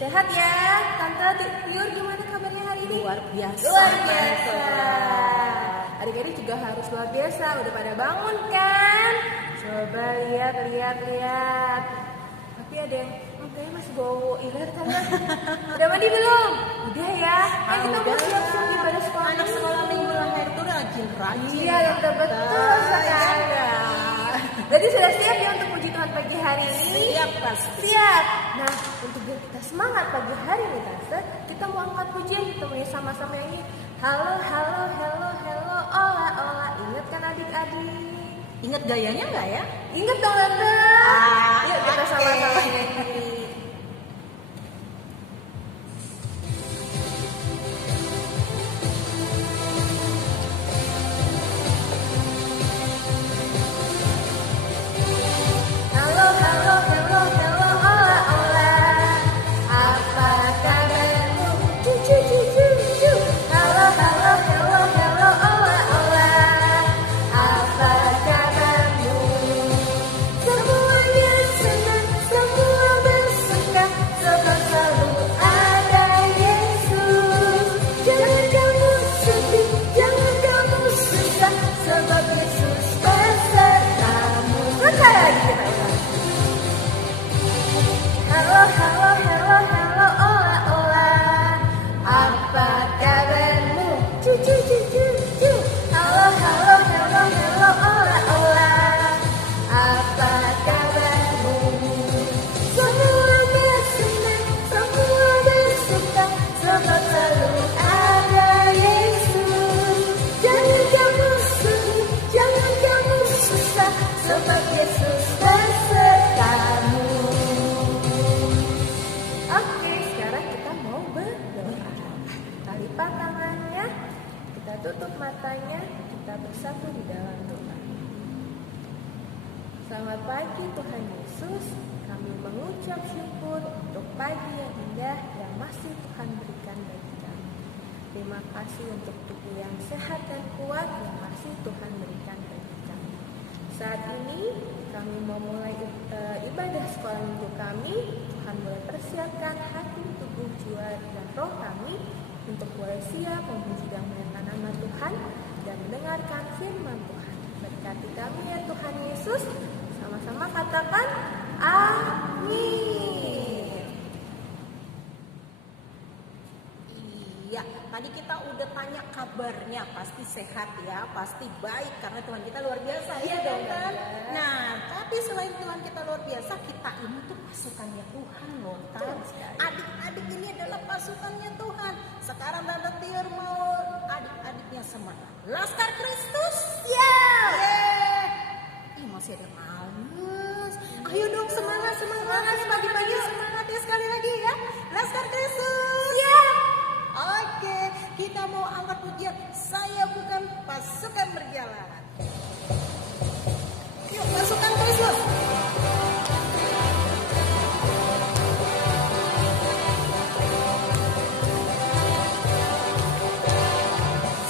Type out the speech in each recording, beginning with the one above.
Sehat ya, Tante Tiur, gimana kabarnya hari ini? Luar biasa. Luar biasa. Adik-adik juga harus luar biasa. Udah pada bangun kan? Coba lihat. Tapi ada yang kayaknya masih bau iler kan ya? Udah mandi belum? Udah ya. Kita mau siap-siap ibadah sekolah. Anak sekolah minggu lahir itu rajin. Iya, betul sekali. Berarti sudah siap ya untuk puji Tuhan pagi hari ini? Siap pasti. Siap. Nah, untuk biar kita semangat pagi hari ini, Tante, kita mau angkat pujian, kita mau sama-sama ini. Halo, ola. Ingat kan adik-adik? Ingat gayanya nggak ya? Ingat dong, Tante. Yuk kita sama-sama nyanyi. Tutup matanya, kita bersatu di dalam doa. Selamat pagi Tuhan Yesus, kami mengucap syukur untuk pagi yang indah yang masih Tuhan berikan bagi kami. Terima kasih untuk tubuh yang sehat dan kuat yang masih Tuhan berikan bagi kami. Saat ini kami mau mulai ibadah sekolah minggu kami. Tuhan boleh persiapkan hati, tubuh, jiwa, dan roh kami untuk boleh siap memuji dan menyatakan nama Tuhan dan mendengarkan firman Tuhan. Berkati kami ya Tuhan Yesus. Sama-sama katakan amin. Iya, tadi kita udah tanya kabarnya, pasti sehat ya, pasti baik karena Tuhan kita luar biasa ya dong kan. Nah, tapi selain Tuhan kita luar biasa, kita ini tuh pasukannya Tuhan loh kan. Adik-adik ini adalah pasukannya Tuhan. Sekarang Tante Tiur mau adik-adiknya semangat. Laskar Kristus, ya. Masih ada males. Ayo dong semangat pagi-pagi semangat ya sekali lagi ya. Laskar Kristus, ya. Oke, kita mau angkat pujian. Saya bukan pasukan berjalan. Yuk, pasukan Kristus.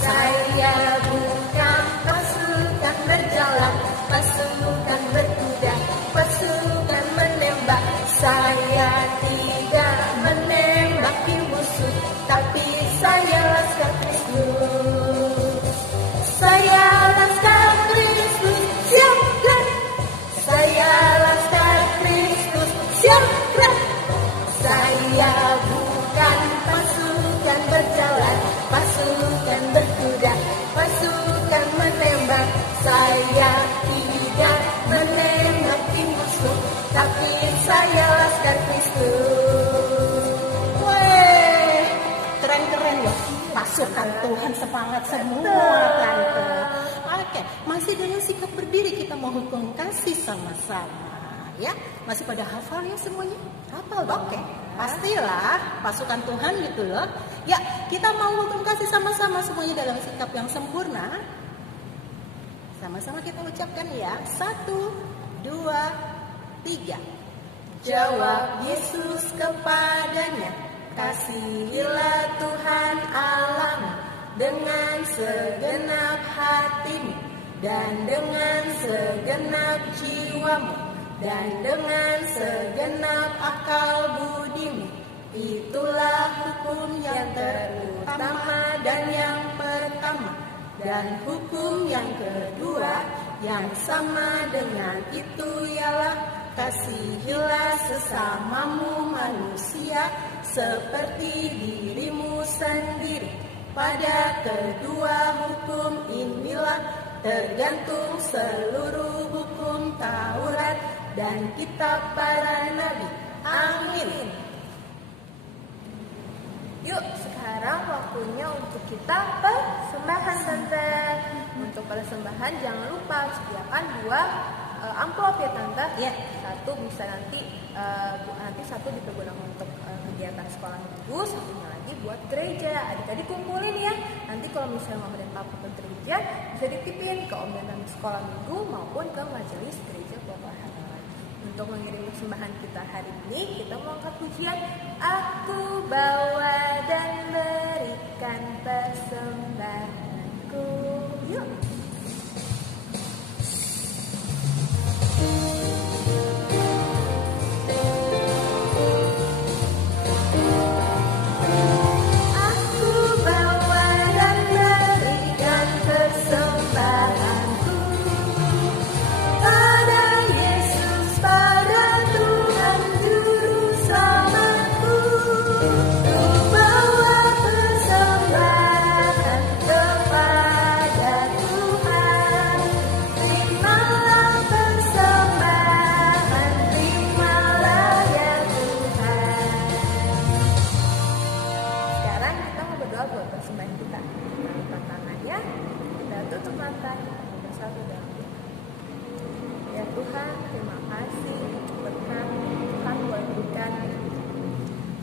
Saya bukan pasukan berjalan, pasukan berkuda, pasukan menembak. Saya tidak menembaki musuh, tapi saya laskar Kristus. Saya laskar Kristus, siapkan. Saya laskar Kristus, siapkan. Saya bukan pasukan berjalan, pasukan berkuda, pasukan menembak. Saya tidak menembaki musuh, tapi saya laskar Kristus. Weh, keren-keren loh. Pasukan Tuhan semangat semua Tante. Oke, masih dengan sikap berdiri kita mau hukum kasih sama-sama ya. Masih pada hafal ya semuanya? Hafal dong. Oke, pastilah pasukan Tuhan gitu loh. Ya, kita mau hukum kasih sama-sama semuanya dalam sikap yang sempurna. Sama-sama kita ucapkan ya. 1, 2, 3. Jawab Yesus kepadanya, kasihilah Tuhan Allahmu dengan segenap hatimu dan dengan segenap jiwamu dan dengan segenap akal budimu. dan yang pertama, dan hukum yang kedua yang sama dengan itu ialah kasihilah sesamamu manusia seperti dirimu sendiri. Pada kedua hukum inilah tergantung seluruh hukum Taurat dan kitab para nabi. Amin. Yuk, sekarang waktunya untuk kita persembahan, Tante. Untuk persembahan jangan lupa sediakan 2 amplop ya, Tante. Ya. Satu bisa nanti satu dipergunakan untuk kegiatan sekolah minggu, satunya lagi buat gereja. Adik-adik kumpulin ya. Nanti kalau misalnya Mama dan Papa ke gereja, bisa dititipin ke om dan tante sekolah minggu maupun ke majelis gereja Bapak Harapan. Untuk mengirim persembahan kita hari ini, kita mau angkat pujian Aku bawa dan berikan persembahanku. Yuk.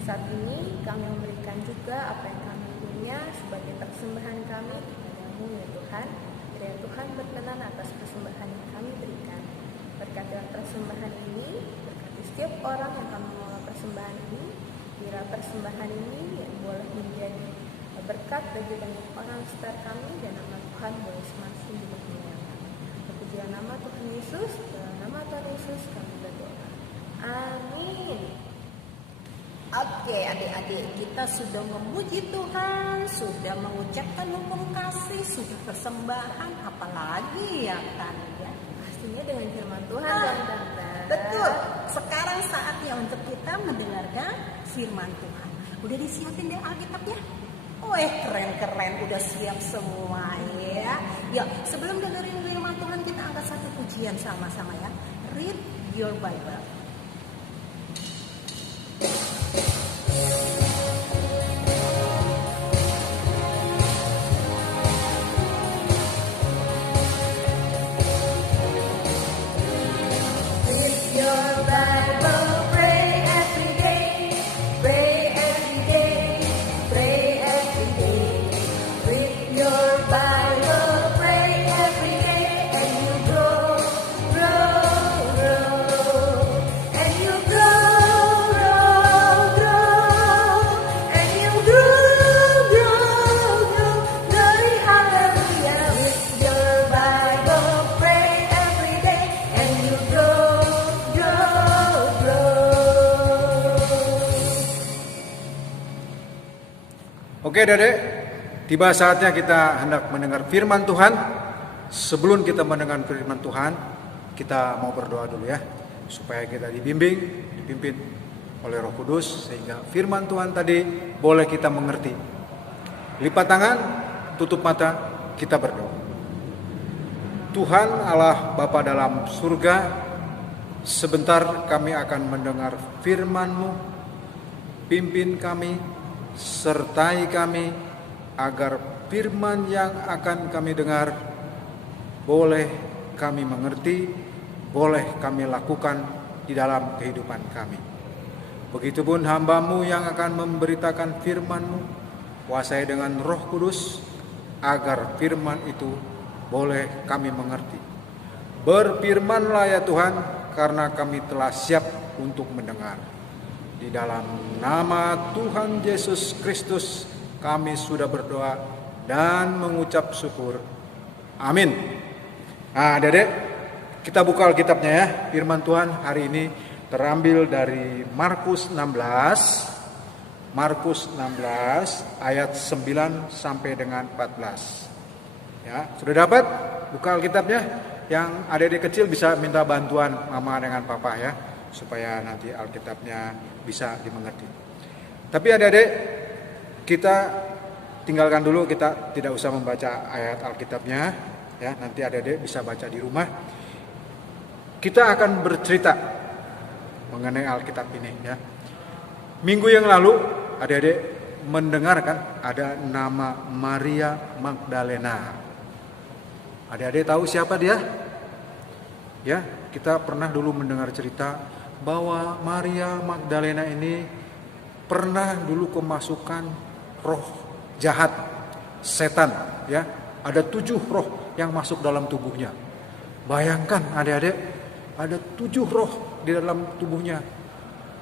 Saat ini kami memberikan juga apa yang kami punya sebagai persembahan kami kepadamu ya Tuhan. Kiranya Tuhan berkenan atas persembahan yang kami berikan. Berkati persembahan ini, berkati setiap orang yang kami mengelola persembahan ini. Bila persembahan ini yang boleh menjadi berkat bagi banyak orang sekitar kami dan nama Tuhan boleh semakin dimuliakan. Terpujilah nama Tuhan Yesus, dalam nama Tuhan Yesus kami berdoa. Amin. Oke adik-adik, kita sudah memuji Tuhan, sudah mengucapkan hukum kasih, sudah persembahan, apalagi ya kan ya? Pastinya dengan firman Tuhan dan Tante. Betul, sekarang saatnya untuk kita mendengarkan firman Tuhan. Udah disiapin deh Alkitabnya? Keren-keren, udah siap semua ya. Ya, sebelum dengerin firman Tuhan kita angkat satu pujian sama-sama ya. Read your Bible. Oke Dedek, tiba saatnya kita hendak mendengar firman Tuhan. Sebelum kita mendengar firman Tuhan, kita mau berdoa dulu ya, supaya kita dipimpin oleh Roh Kudus, sehingga firman Tuhan tadi boleh kita mengerti. Lipat tangan, tutup mata, kita berdoa. Tuhan Allah Bapa dalam surga, sebentar kami akan mendengar firman-Mu. Pimpin kami, sertai kami, agar firman yang akan kami dengar boleh kami mengerti, boleh kami lakukan di dalam kehidupan kami. Begitupun hamba-Mu yang akan memberitakan firman-Mu, kuasai dengan Roh Kudus, agar firman itu boleh kami mengerti. Berfirmanlah ya Tuhan, karena kami telah siap untuk mendengar. Di dalam nama Tuhan Yesus Kristus kami sudah berdoa dan mengucap syukur. Amin. Nah Dedek, kita buka Alkitabnya ya. Firman Tuhan hari ini terambil dari Markus 16 Markus 16 ayat 9 sampai dengan 14. Ya, sudah dapat? Buka Alkitabnya. Yang adik-adik kecil bisa minta bantuan mama dengan papa ya, supaya nanti Alkitabnya bisa dimengerti. Tapi adik-adik, kita tinggalkan dulu, kita tidak usah membaca ayat Alkitabnya ya, nanti adik-adik bisa baca di rumah. Kita akan bercerita mengenai Alkitab ini ya. Minggu yang lalu adik-adik mendengarkan ada nama Maria Magdalena. Adik-adik tahu siapa dia? Ya, kita pernah dulu mendengar cerita bahwa Maria Magdalena ini pernah dulu kemasukan roh jahat, setan ya. Ada 7 roh yang masuk dalam tubuhnya. Bayangkan adik-adik, ada 7 roh di dalam tubuhnya.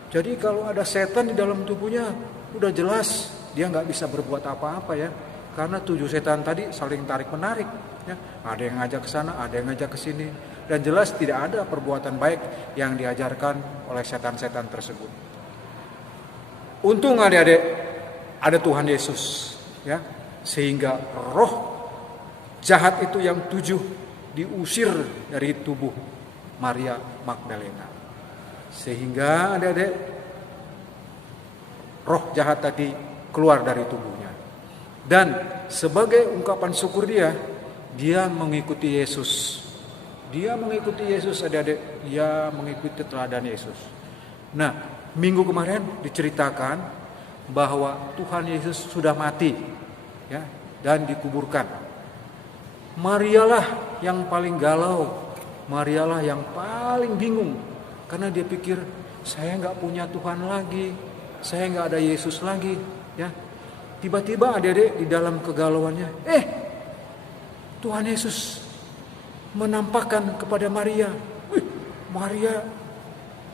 Jadi kalau ada setan di dalam tubuhnya, udah jelas dia nggak bisa berbuat apa-apa ya. Karena 7 setan tadi saling tarik-menarik ya. Ada yang ngajak ke sana, ada yang ngajak ke sini. Dan jelas tidak ada perbuatan baik yang diajarkan oleh setan-setan tersebut. Untung adik-adik ada Tuhan Yesus ya, sehingga roh jahat itu yang 7 diusir dari tubuh Maria Magdalena. Sehingga adik-adik roh jahat tadi keluar dari tubuhnya. Dan sebagai ungkapan syukur dia mengikuti Yesus. Dia mengikuti Yesus adik-adik, dia mengikuti teladan Yesus. Nah, minggu kemarin diceritakan bahwa Tuhan Yesus sudah mati ya, dan dikuburkan. Marialah yang paling galau, Marialah yang paling bingung, karena dia pikir saya nggak punya Tuhan lagi, saya nggak ada Yesus lagi ya. Tiba-tiba adik-adik di dalam kegalauannya, Tuhan Yesus menampakkan kepada Maria. Maria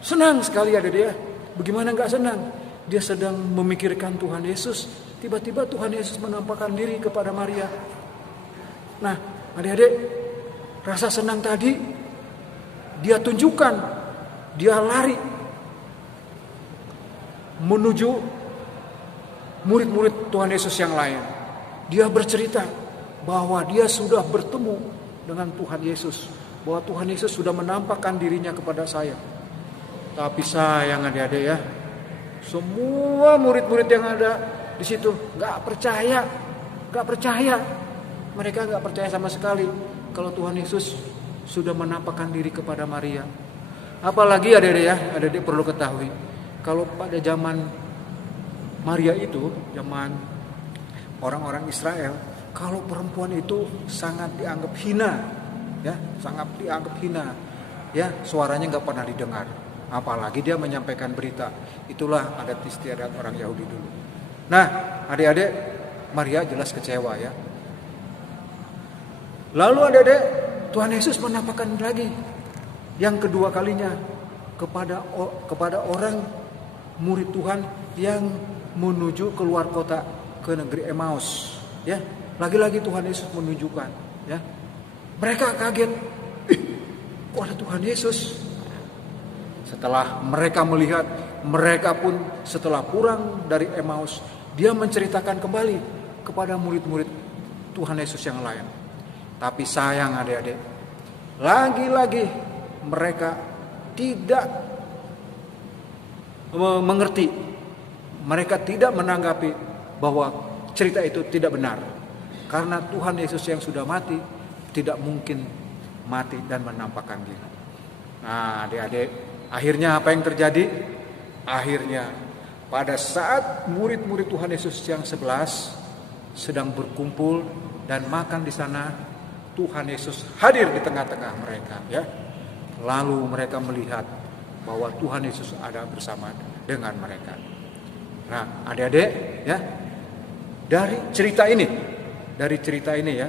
senang sekali adik-adik ya. Bagaimana nggak senang? Dia sedang memikirkan Tuhan Yesus. Tiba-tiba Tuhan Yesus menampakkan diri kepada Maria. Nah, adik-adik, rasa senang tadi dia tunjukkan. Dia lari menuju murid-murid Tuhan Yesus yang lain. Dia bercerita bahwa dia sudah bertemu dengan Tuhan Yesus, bahwa Tuhan Yesus sudah menampakkan dirinya kepada saya. Tapi sayang adik-adik ya, semua murid-murid yang ada di situ nggak percaya. Mereka nggak percaya sama sekali kalau Tuhan Yesus sudah menampakkan diri kepada Maria. Apalagi adik-adik ya, adik-adik perlu ketahui, kalau pada zaman Maria itu, zaman orang-orang Israel, kalau perempuan itu sangat dianggap hina, ya, sangat dianggap hina, ya, suaranya nggak pernah didengar. Apalagi dia menyampaikan berita. Itulah adat istiadat orang Yahudi dulu. Nah, adik-adik, Maria jelas kecewa ya. Lalu adik-adik, Tuhan Yesus menampakkan lagi yang kedua kalinya kepada orang murid Tuhan yang menuju keluar kota ke negeri Emmaus, ya. Lagi-lagi Tuhan Yesus menunjukkan, ya. Mereka kaget, kok ada Tuhan Yesus? Setelah mereka melihat, mereka pun setelah pulang dari Emmaus, dia menceritakan kembali kepada murid-murid Tuhan Yesus yang lain. Tapi sayang adik-adik, lagi-lagi mereka tidak mengerti. Mereka tidak menanggapi bahwa cerita itu tidak benar. Karena Tuhan Yesus yang sudah mati tidak mungkin mati dan menampakkan diri. Nah, adik-adik, akhirnya apa yang terjadi? Akhirnya pada saat murid-murid Tuhan Yesus yang 11 sedang berkumpul dan makan di sana, Tuhan Yesus hadir di tengah-tengah mereka, ya. Lalu mereka melihat bahwa Tuhan Yesus ada bersama dengan mereka. Nah, adik-adik, ya, dari cerita ini ya,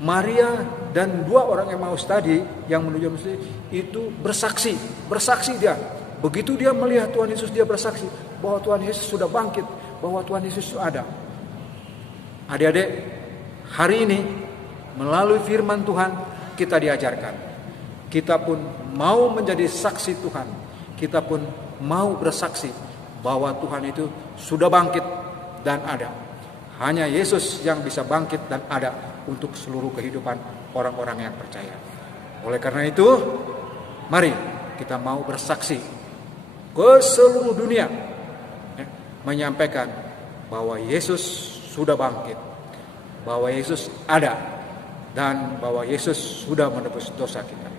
Maria dan 2 orang Emmaus tadi yang menuju Mesir itu bersaksi dia. Begitu dia melihat Tuhan Yesus, dia bersaksi bahwa Tuhan Yesus sudah bangkit, bahwa Tuhan Yesus ada. Adik-adik, hari ini melalui firman Tuhan kita diajarkan, kita pun mau menjadi saksi Tuhan, kita pun mau bersaksi bahwa Tuhan itu sudah bangkit dan ada. Hanya Yesus yang bisa bangkit dan ada untuk seluruh kehidupan orang-orang yang percaya. Oleh karena itu, mari kita mau bersaksi ke seluruh dunia, menyampaikan bahwa Yesus sudah bangkit, bahwa Yesus ada, dan bahwa Yesus sudah menebus dosa kita.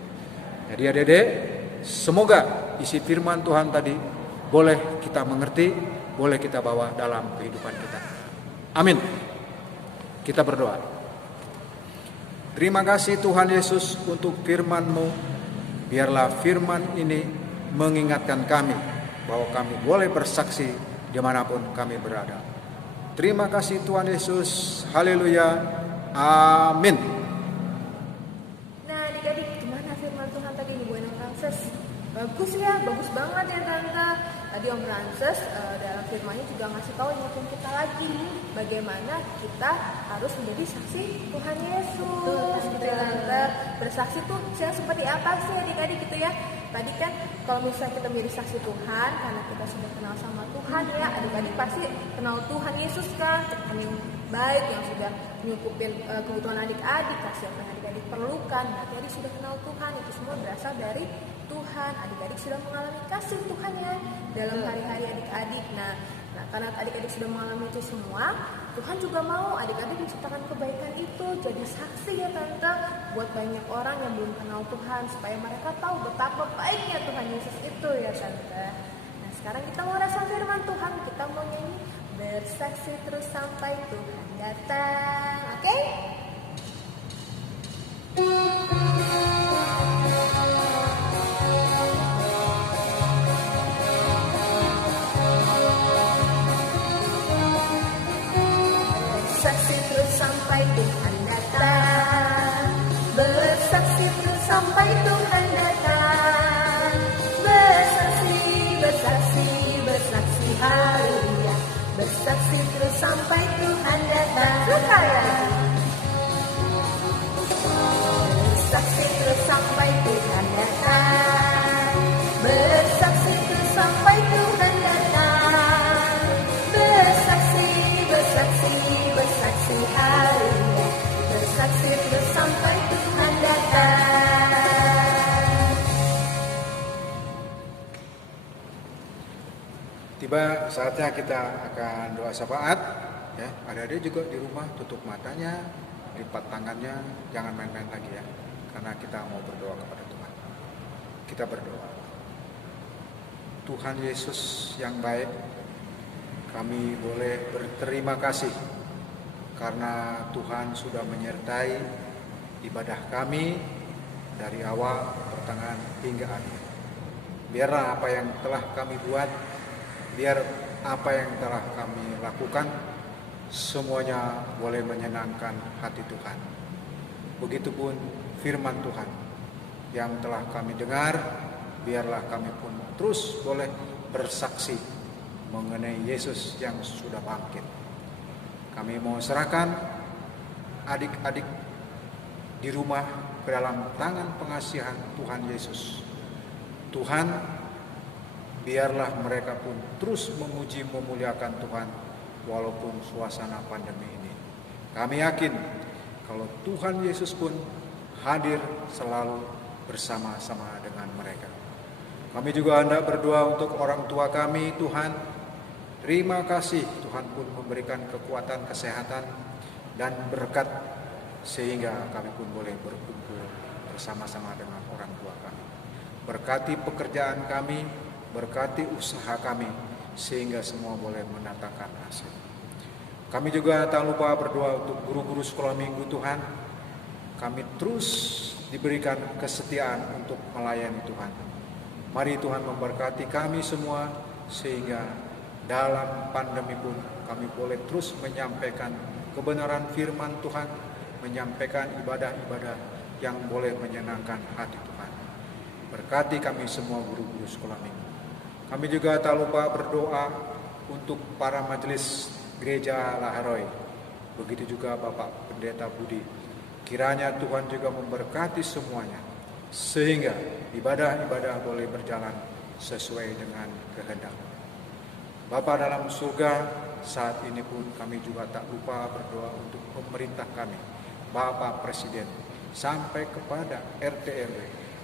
Jadi adik-adik, semoga isi firman Tuhan tadi boleh kita mengerti, boleh kita bawa dalam kehidupan kita. Amin. Kita berdoa. Terima kasih Tuhan Yesus untuk firman-Mu. Biarlah firman ini mengingatkan kami bahwa kami boleh bersaksi dimanapun kami berada. Terima kasih Tuhan Yesus. Haleluya. Amin. Nah, adik-adik, gimana firman Tuhan tadi nih Bu Enang Frances? Bagus ya, bagus banget ya Tante. Tadi Om Frances dalam firman-nya juga ngasih tahu ingetin kita lagi bagaimana kita harus menjadi saksi Tuhan Yesus. Gitu ya Tante. Bersaksi tuh seperti apa sih adik-adik gitu ya? Tadi kan kalau misalnya kita menjadi saksi Tuhan karena kita sudah kenal sama Tuhan ya, adik-adik pasti kenal Tuhan Yesus kan, Tuhan yang baik yang sudah menyukupin kebutuhan adik-adik, kasih apa yang adik-adik perlukan. Berarti adik sudah kenal Tuhan, itu semua berasal dari Tuhan. Adik-adik sudah mengalami kasih Tuhan ya dalam hari-hari adik-adik. Nah, karena adik-adik sudah mengalami itu semua, Tuhan juga mau adik-adik menciptakan kebaikan itu jadi saksi ya Tante buat banyak orang yang belum kenal Tuhan supaya mereka tahu betapa baiknya Tuhan Yesus itu ya Tante. Nah, sekarang kita mau rasa firman Tuhan, kita mau nyanyi bersaksi terus sampai Tuhan datang. Oke? Bersaksi terus sampai Tuhan datang. Bersaksi terus sampai Tuhan datang. Bersaksi, bersaksi, bersaksi, haleluya. Bersaksi terus sampai Tuhan datang. Suka ya? Bersaksi terus sampai Tuhan datang. Bersaksi terus sampai Tuhan datang. Bersaksi, bersaksi, bersaksi, haleluya. Bersaksi terus sampai Tuhan datang. Tiba saatnya kita akan doa syafaat. Ya, adik-adik juga di rumah tutup matanya, lipat tangannya, jangan main-main lagi ya. Karena kita mau berdoa kepada Tuhan. Kita berdoa. Tuhan Yesus yang baik, kami boleh berterima kasih karena Tuhan sudah menyertai ibadah kami dari awal, pertengahan hingga akhir. Biarlah apa yang telah kami buat, biar apa yang telah kami lakukan, semuanya boleh menyenangkan hati Tuhan. Begitupun firman Tuhan yang telah kami dengar, biarlah kami pun terus boleh bersaksi mengenai Yesus yang sudah bangkit. Kami mau serahkan adik-adik di rumah ke dalam tangan pengasihan Tuhan Yesus. Tuhan, biarlah mereka pun terus memuji memuliakan Tuhan walaupun suasana pandemi ini. Kami yakin kalau Tuhan Yesus pun hadir selalu bersama-sama dengan mereka. Kami juga hendak berdoa untuk orang tua kami, Tuhan. Terima kasih Tuhan pun memberikan kekuatan, kesehatan, dan berkat sehingga kami pun boleh berkumpul bersama-sama dengan orang tua kami. Berkati pekerjaan kami, berkati usaha kami, sehingga semua boleh mendatangkan hasil. Kami juga tak lupa berdoa untuk guru-guru sekolah minggu Tuhan. Kami terus diberikan kesetiaan untuk melayani Tuhan. Mari Tuhan memberkati kami semua sehingga dalam pandemi pun kami boleh terus menyampaikan kebenaran firman Tuhan, menyampaikan ibadah-ibadah yang boleh menyenangkan hati Tuhan. Berkati kami semua guru-guru sekolah minggu. Kami juga tak lupa berdoa untuk para majelis gereja Laharoy. Begitu juga Bapak Pendeta Budi. Kiranya Tuhan juga memberkati semuanya, sehingga ibadah-ibadah boleh berjalan sesuai dengan kehendak. Bapa dalam surga, saat ini pun kami juga tak lupa berdoa untuk pemerintah kami, Bapak Presiden, sampai kepada RT RW.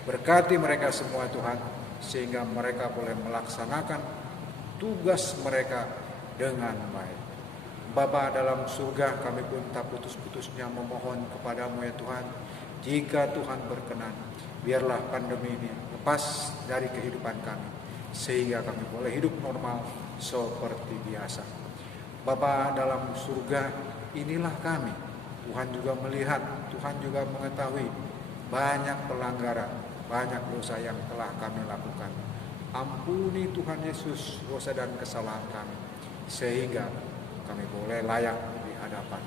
Berkati mereka semua Tuhan, sehingga mereka boleh melaksanakan tugas mereka dengan baik. Bapa dalam surga, kami pun tak putus-putusnya memohon kepadamu ya Tuhan, jika Tuhan berkenan, biarlah pandemi ini lepas dari kehidupan kami, sehingga kami boleh hidup normal seperti biasa. Bapa dalam surga, inilah kami. Tuhan juga melihat, Tuhan juga mengetahui banyak pelanggaran, banyak dosa yang telah kami lakukan. Ampuni Tuhan Yesus dosa dan kesalahan kami, sehingga kami boleh layak di hadapan.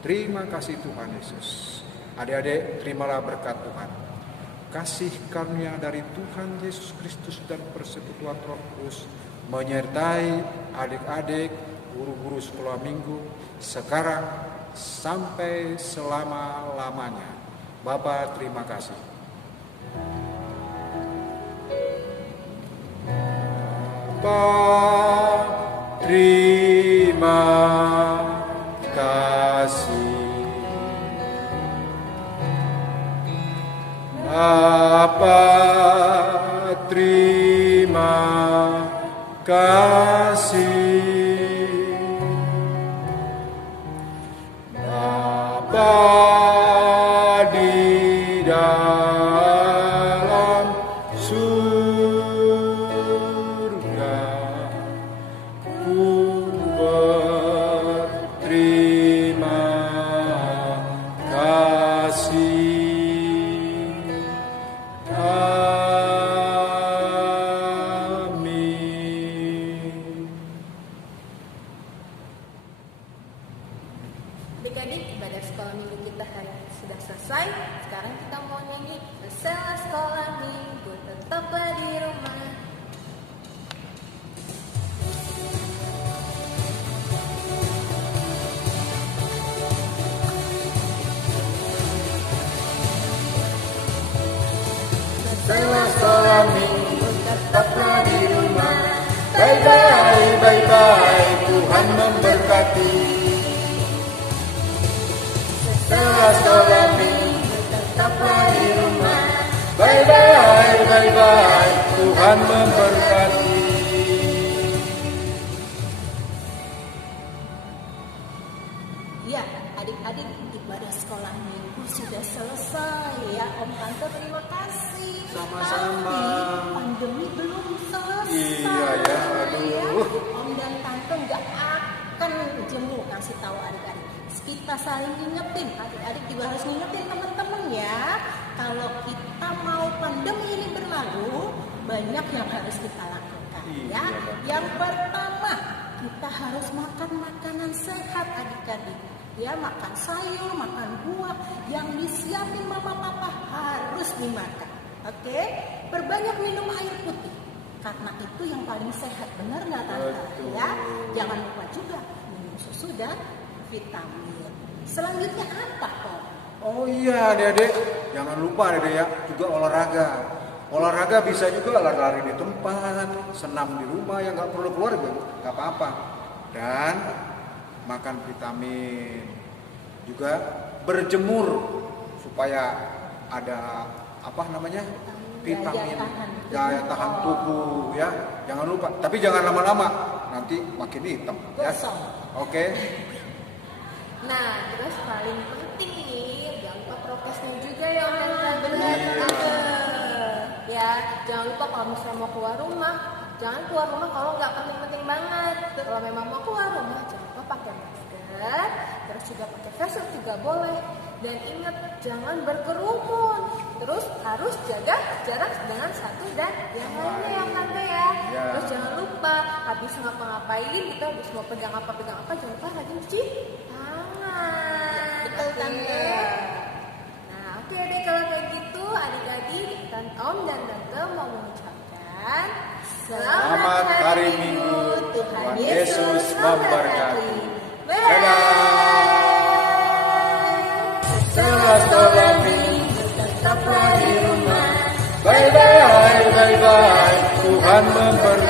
Terima kasih Tuhan Yesus. Adik-adik, terimalah berkat Tuhan. Kasih karunia dari Tuhan Yesus Kristus dan persekutuan Roh Kudus menyertai adik-adik, guru-guru sekolah minggu sekarang sampai selama-lamanya. Bapa, terima kasih. Bapa, terima kasih. Bapa, terima kasih. Bapa di dalam surga, ku berterima kasih. Adik-adik, ibadah sekolah minggu kita hari ini sudah selesai. Sekarang kita mau nyanyi bersama sekolah minggu, tetaplah di rumah. Bersama sekolah minggu, tetaplah di rumah. Bye-bye, bye-bye, Tuhan memberkati. Setelah sekolah minggu, tetaplah di rumah. Bye-bye, bye-bye, Tuhan memberkati. Ya, adik-adik, ibadah sekolah minggu sudah selesai ya. Om Tante terima kasih. Sama-sama. Tapi pandemi belum selesai. Iya ya, aduh. Om dan Tante nggak akan jemu kasih tahu adik-adik. Kita saling ingetin, adik-adik juga harus ngingetin teman-teman ya. Kalau kita mau pandemi ini berlalu, banyak yang harus kita lakukan ya. Yang pertama, kita harus makan makanan sehat adik-adik. Ya, makan sayur, makan buah yang disiapin mama papa harus dimakan. Oke? Perbanyak minum air putih. Karena itu yang paling sehat, benar nggak Tante? Ya, jangan lupa juga minum susu dan vitamin. Selanjutnya apa kok? Oh iya adik-adik, jangan lupa adik-adik ya, juga olahraga. Olahraga bisa juga lari-lari di tempat, senam di rumah yang nggak perlu keluar, nggak apa-apa. Dan makan vitamin, juga berjemur supaya ada apa namanya vitamin daya tahan tubuh ya. Jangan lupa, tapi jangan lama-lama, nanti makin hitam ya. Oke. Nah, terus paling penting nih, jangan lupa prokesnya juga ya Om dan Tante. Benar. Ya, jangan lupa kalau misalnya mau keluar rumah, jangan keluar rumah kalau nggak penting-penting banget. Kalau memang mau keluar rumah, jangan lupa pakai masker, terus juga pakai face shield juga boleh. Dan ingat, jangan berkerumun. Terus harus jaga jarak dengan satu dan yang lainnya ya Tante ya. Terus jangan lupa, habis ngapa-ngapain, kita habis mau pegang apa, jangan lupa rajin cuci tangan. Betul Tante. Nah, oke deh kalau kayak gitu, adik-adik dan Om dan Tante mau mengucapkan Selamat hari Minggu, Tuhan Yesus memberkati. Bye-bye. Setelah sekolah minggu, tetaplah di rumah. Bye-bye, bye-bye, Tuhan memberkati.